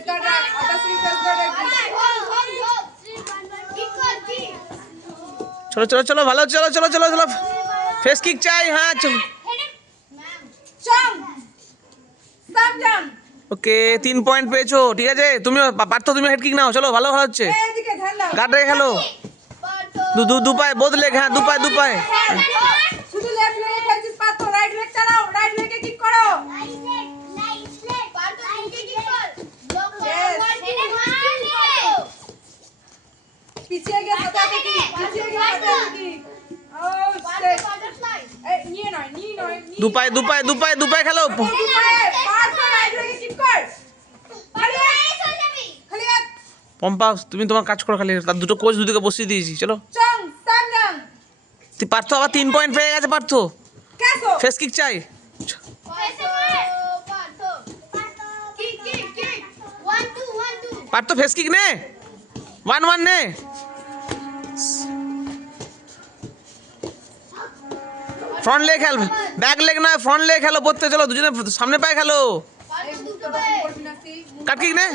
Face guard রাখ, অবশ্যই face guard রাখবি। চলো চলো চলো ভালো, চলো চলো চলো চলো, ফেস কিক চাই। হ্যাঁ চলো, চং সামজাং ওকে 3 পয়েন্ট পেয়েছো, ঠিক আছে। তুমি পার্থ, তুমি হেড কিক নাও, চলো ভালো ভালো হচ্ছে। এদিকে ধ্যান দাও। গার্ড রেখে খেলো, দু পায়ে বোধ লেগ, হ্যাঁ দু পায়ে। শুধু লেফট লেগে খেলছিস পারতো, রাইট লেগ চালাও, রাইট লেগে কিক করো। পিছিয়ে গিয়ে সাথে সাথে কিক, পিছিয়ে গিয়ে সাথে সাথে কিক। ও শিট, এই নিয়ে নয়, দু পায়ে খেলো। পারতো রাইট লেগে কিক কর। খালি হাত। পম্পা, তুমি তোমার কাজ করো খালি, তার দুটো কোচ দুদিকে বসিয়ে দিয়েছি, চলো। চং সামজাং পার্থ আবার 3 পয়েন্ট পেয়ে গেছে। পার্থ ক্যাসো ফেস কিক চাই। পার্থ ফেস কিক নে, 1-1 নে। ফ্রন্ট লেগ খেল, ব্যাক লেগ নয়, ফ্রন্ট লেগ খেলো পড়তে, চলো দুজনে সামনে পায়ে খেলো। কাট কিক নে।